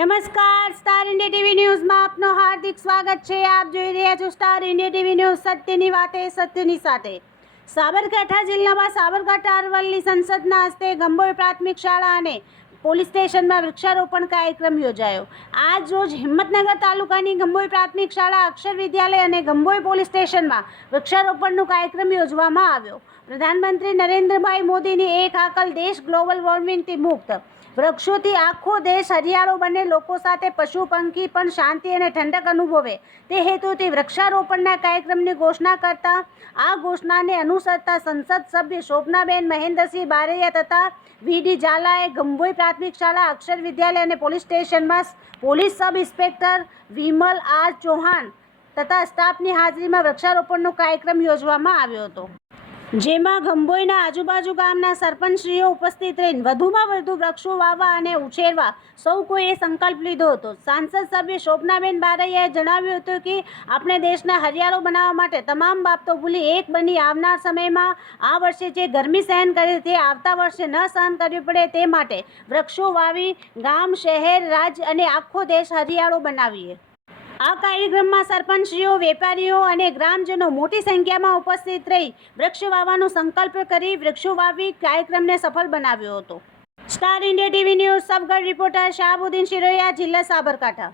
નમસ્કાર, star India TV ન્યૂઝમાં આપનું હાર્દિક સ્વાગત છે। આપ જોઈ રહ્યા છો સ્ટાર ઇન્ડિયા ટીવી ન્યૂઝ, સત્યની વાતે સત્યની સાથે। સાબરકાંઠા જિલ્લામાં સાબરકાંઠા અરવલ્લી સંસદના હસ્તે ગંભોઈ પ્રાથમિક શાળા અને પોલીસ સ્ટેશનમાં વૃક્ષારોપણ કાર્યક્રમ યોજાયો। આજ રોજ હિંમતનગર તાલુકાની ગંભોઈ પ્રાથમિક શાળા, અક્ષર વિદ્યાલય અને ગંભોઈ પોલીસ સ્ટેશનમાં વૃક્ષારોપણનો કાર્યક્રમ યોજવામાં આવ્યો। પ્રધાનમંત્રી નરેન્દ્રભાઈ મોદીની એક હાકલ, દેશ ગ્લોબલ વોર્મિંગથી મુક્ત। વૃક્ષોથી આખો દેશ હરિયાળો બને, લોકો સાથે પશુ પંખી પણ શાંતિ અને ઠંડક અનુભવે, તે હેતુથી વૃક્ષારોપણના કાર્યક્રમની ઘોષણા કરતા આ ઘોષણાને અનુસરતા સંસદ સભ્ય શોભનાબેન મહેન્દ્રસિંહ બારૈયા તથા વીડી ઝાલાએ ગંભોઈ પ્રાથમિક શાળા, અક્ષર વિદ્યાલય અને પોલીસ સ્ટેશનમાં police sub inspector Vimal R Chauhan તથા સ્ટાફની હાજરીમાં વૃક્ષારોપણનો કાર્યક્રમ યોજવામાં આવ્યો હતો, જેમાં ગંભોઈના આજુબાજુ ગામના સરપંચશ્રીઓ ઉપસ્થિત રહીને વધુમાં વધુ વૃક્ષો વાવવા અને ઉછેરવા સૌ કોઈએ સંકલ્પ લીધો હતો। સાંસદ સભ્ય શોભનાબેન બારૈયાએ જણાવ્યું હતું કે આપણે દેશને હરિયાળો બનાવવા માટે તમામ બાબતો ભૂલી એક બની આવનાર સમયમાં આ વર્ષે જે ગરમી સહન કરી તે આવતા વર્ષે ન સહન કરવી પડે તે માટે વૃક્ષો વાવી ગામ, શહેર, રાજ્ય અને આખો દેશ હરિયાળો બનાવીએ। આ કાર્યક્રમમાં સરપંચશ્રીઓ, વેપારીઓ અને ગ્રામજનો મોટી સંખ્યામાં ઉપસ્થિત રહી વૃક્ષ વાવવાનો સંકલ્પ કરી વૃક્ષો વાવી કાર્યક્રમને સફળ બનાવ્યો હતો। સ્ટાર ઇન્ડિયા ટીવી ન્યૂઝ, સબગઢ રિપોર્ટર શાહબુદ્દીન શિરોયા, જિલ્લા સાબરકાંઠા।